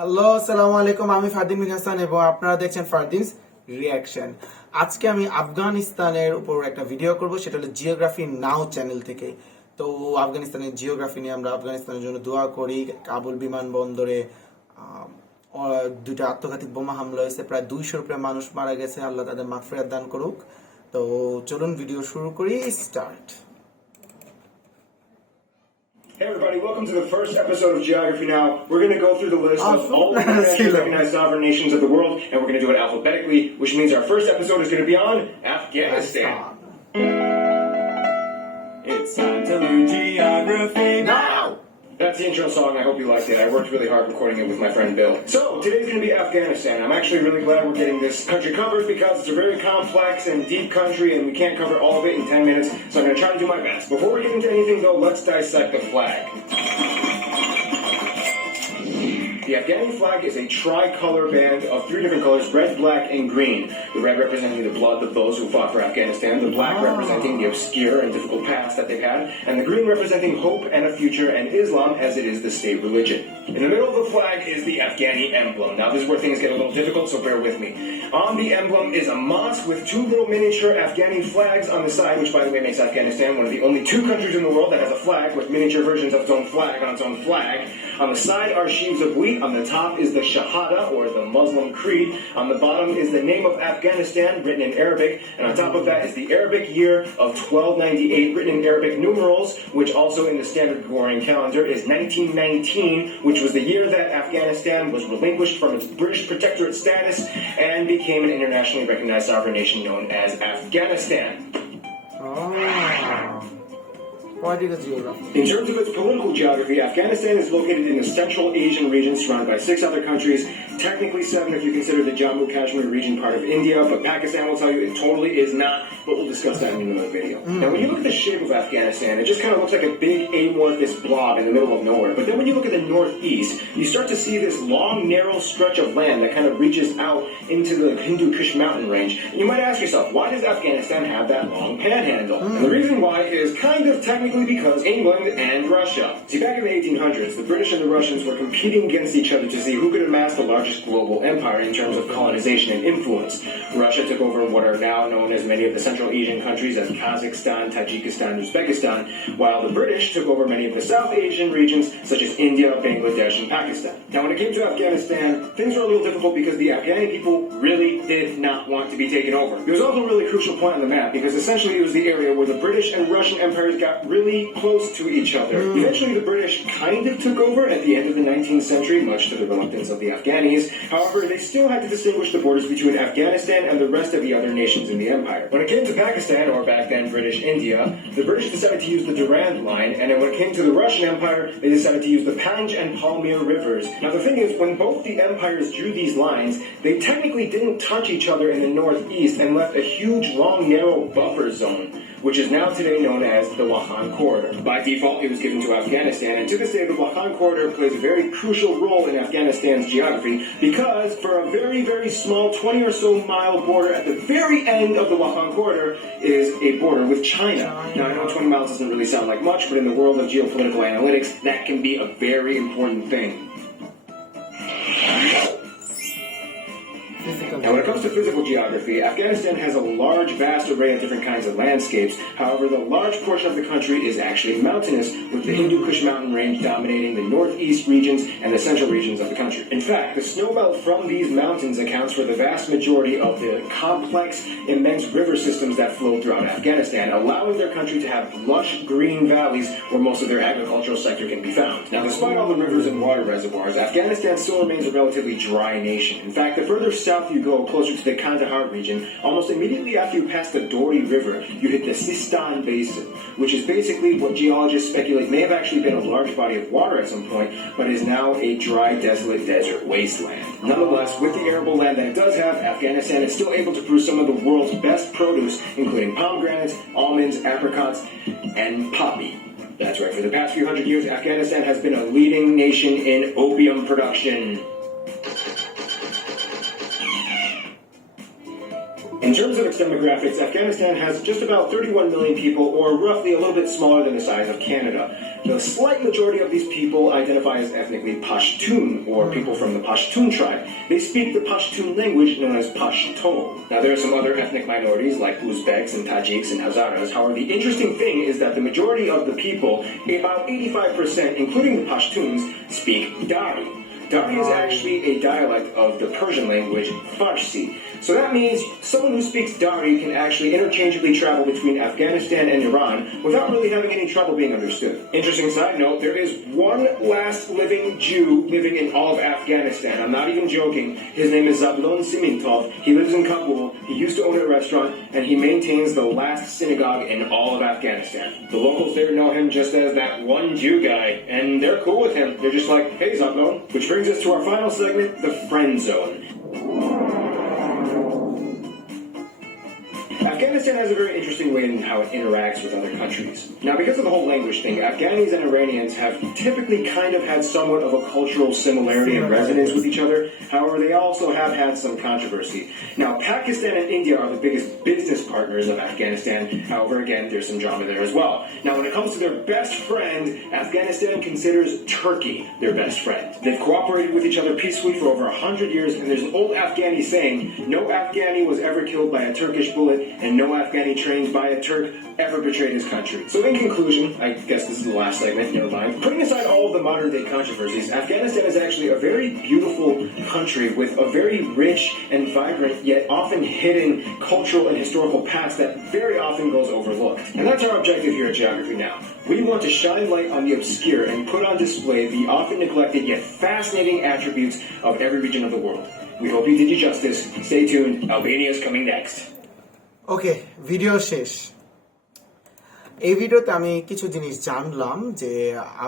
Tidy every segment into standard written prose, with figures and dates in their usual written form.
Hello, আসসালামু আলাইকুম। আমি ফারদিন হাসান এবং আপনারা দেখছেন ফারদিনস রিয়াকশন। আজকে আমি আফগানিস্তানের উপর একটা ভিডিও করব, সেটা হলো জিওগ্রাফি নাও চ্যানেল থেকে। তো আফগানিস্তানের জিওগ্রাফি নিয়ে আমরা আফগানিস্তানের জন্য দোয়া করি। কাবুল বিমানবন্দরে দুইটা আত্মঘাতী বোমা হামলা হয়েছে, প্রায় 200-র উপরে মানুষ মারা গেছে। আল্লাহ তাদের মাগফিরাত দান করুক। তো চলুন ভিডিও শুরু করি। Start. Hey everybody, welcome to the first episode of Geography Now. We're going to go through the list of all the internationally recognized sovereign nations of the world, and we're going to do it alphabetically, which means our first episode is going to be on Afghanistan. It's time to learn geography now! That's the intro song. I hope you liked it. I worked really hard recording it with my friend Bill. So, today's going to be Afghanistan. I'm actually really glad we're getting this country covered because it's a very complex and deep country and we can't cover all of it in 10 minutes, so I'm going to try to do my best. Before we get into anything though, let's dissect the flag. The Afghani flag is a tricolor band of 3 different colors, red, black, and green. The red representing the blood of those who fought for Afghanistan, the black representing the obscure and difficult past that they've had, and the green representing hope and a future, and Islam as it is the state religion. In the middle of the flag is the Afghani emblem. Now this is where things get a little difficult, so bear with me. On the emblem is a mosque with 2 little miniature Afghani flags on the side, which by the way makes Afghanistan one of the only 2 countries in the world that has a flag with miniature versions of its own flag on its own flag. On the side are sheaves of wheat. On the top is the Shahada, or the Muslim creed. On the bottom is the name of Afghanistan, written in Arabic. And on top of that is the Arabic year of 1298, written in Arabic numerals, which also in the standard Gregorian calendar is 1919, which was the year that Afghanistan was relinquished from its British protectorate status and became an internationally recognized sovereign nation known as Afghanistan. In terms of its political geography, Afghanistan is located in the Central Asian region surrounded by 6 other countries, technically 7 if you consider the Jammu Kashmir region part of India, but Pakistan will tell you it totally is not, but we'll discuss that in another video. Now when you look at the shape of Afghanistan, it just kind of looks like a big amorphous blob in the middle of nowhere, but then when you look at the northeast, you start to see this long narrow stretch of land that kind of reaches out into the Hindu Kush mountain range. And you might ask yourself, why does Afghanistan have that long panhandle? And the reason why is kind of technically because England and Russia. See, back in the 1800s, the British and the Russians were competing against each other to see who could amass the largest global empire in terms of colonization and influence. Russia took over what are now known as many of the Central Asian countries as Kazakhstan, Tajikistan, Uzbekistan, while the British took over many of the South Asian regions such as India, Bangladesh, and Pakistan. Now when it came to Afghanistan, things were a little difficult because the Afghani people really did not want to be taken over. It was also a really crucial point on the map because essentially it was the area where the British and Russian empires got really close to each other. Eventually the British kind of took over at the end of the 19th century, much to the reluctance of the Afghanis. However, they still had to distinguish the borders between Afghanistan and the rest of the other nations in the empire. When it came to Pakistan, or back then British India, the British decided to use the Durand Line, and then when it came to the Russian Empire, they decided to use the Panj and Palmyr rivers. Now the thing is, when both the empires drew these lines, they technically didn't touch each other in the northeast and left a huge, long, narrow buffer zone, which is now today known as the Wakhan Corridor. By default, it was given to Afghanistan, and to this day, the Wakhan Corridor plays a very crucial role in Afghanistan's geography because for a very, very small 20 or so mile border at the very end of the Wakhan Corridor is a border with China. Now, I know 20 miles doesn't really sound like much, but in the world of geopolitical analytics, that can be a very important thing. Now, when it comes to physical geography, Afghanistan has a large, vast array of different kinds of landscapes. However, the large portion of the country is actually mountainous, with the Hindu Kush mountain range dominating the northeast regions and the central regions of the country. In fact, the snowmelt from these mountains accounts for the vast majority of the complex, immense river systems that flow throughout Afghanistan, allowing their country to have lush green valleys where most of their agricultural sector can be found. Now, despite all the rivers and water reservoirs, Afghanistan still remains a relatively dry nation. In fact, the further south you go, closer to the Kandahar region, almost immediately after you pass the Dori River, you hit the Sistan Basin, which is basically what geologists speculate may have actually been a large body of water at some point, but is now a dry, desolate desert wasteland. Nonetheless, with the arable land that it does have, Afghanistan is still able to produce some of the world's best produce, including pomegranates, almonds, apricots, and poppy. That's right, for the past few hundred years, Afghanistan has been a leading nation in opium production. In terms of its demographics, Afghanistan has just about 31 million people, or roughly a little bit smaller than the size of Canada. The slight majority of these people identify as ethnically Pashtun, or people from the Pashtun tribe. They speak the Pashtun language known as Pashto. Now, there are some other ethnic minorities like Uzbeks and Tajiks and Hazaras. However, the interesting thing is that the majority of the people, about 85%, including the Pashtuns, speak Dari. Dari is actually a dialect of the Persian language, Farsi. So that means someone who speaks Dari can actually interchangeably travel between Afghanistan and Iran without really having any trouble being understood. Interesting side note, there is one last living Jew living in all of Afghanistan. I'm not even joking. His name is Zablon Simintov. He lives in Kabul. He used to own a restaurant, and he maintains the last synagogue in all of Afghanistan. The locals there know him just as that one Jew guy, and they're cool with him. They're just like, hey, Zablon. Which brings us to our final segment, the friend zone. Afghanistan has a very interesting way in how it interacts with other countries. Now, because of the whole language thing, Afghanis and Iranians have typically kind of had somewhat of a cultural similarity and resonance with each other. However, they also have had some controversy. Now, Pakistan and India are the biggest business partners of Afghanistan. However, again, there's some drama there as well. Now, when it comes to their best friend, Afghanistan considers Turkey their best friend. They've cooperated with each other peacefully for over 100 years, and there's an old Afghani saying, no Afghani was ever killed by a Turkish bullet, and no Afghani trained by a Turk ever betrayed his country. So in conclusion, I guess this is the last segment, never mind. Putting aside all of the modern day controversies, Afghanistan is actually a very beautiful country with a very rich and vibrant, yet often hidden cultural and historical past that very often goes overlooked. And that's our objective here at Geography Now. We want to shine light on the obscure and put on display the often neglected yet fascinating attributes of every region of the world. We hope you did you justice. Stay tuned. Albania is coming next. Okay, video শেষ। এই ভিডিওতে আমি কিছু জিনিস জানলাম যে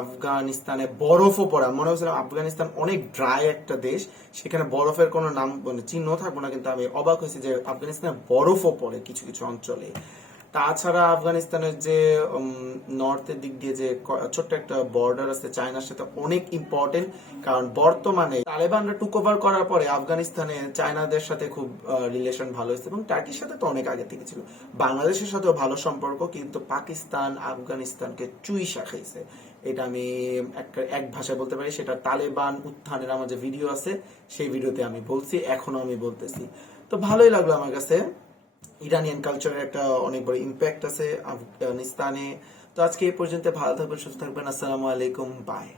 আফগানিস্তানে বরফও পড়া, মনে হচ্ছিল আফগানিস্তান অনেক ড্রাই একটা দেশ, সেখানে বরফের কোনো নাম মানে চিহ্ন থাকবো না, কিন্তু আমি অবাক হয়েছি যে আফগানিস্তানে বরফও পড়ে কিছু কিছু অঞ্চলে। তাছাড়া আফগানিস্তানের যে নর্থের দিক দিয়ে যে ছোট্ট একটা বর্ডার আছে চায়নার সাথে, অনেক ইম্পর্টেন্ট, কারণ বর্তমানে তালেবানরা টুক ওভার করার পরে আফগানিস্তানে চায়নাদের সাথে খুব রিলেশন ভালো হয়েছে, এবং টার্কির সাথে তো অনেক আগে থেকে ছিল। বাংলাদেশের সাথেও ভালো সম্পর্ক, কিন্তু পাকিস্তান আফগানিস্তানকে চুইসা খাইছে। এটা আমি এক ভাষায় বলতে পারি, সেটা তালেবান উত্থানের আমার যে ভিডিও আছে সেই ভিডিওতে আমি বলছি, এখনো আমি বলতেছি। তো ভালোই লাগলো আমার কাছে। ইরানিয়ান কালচারের একটা অনেক বড় ইম্প্যাক্ট আছে আফগানিস্তানে। তো আজকে এই পর্যন্ত, ভালো থাকবেন, সুস্থ থাকবেন, আসসালামু আলাইকুম, বাই।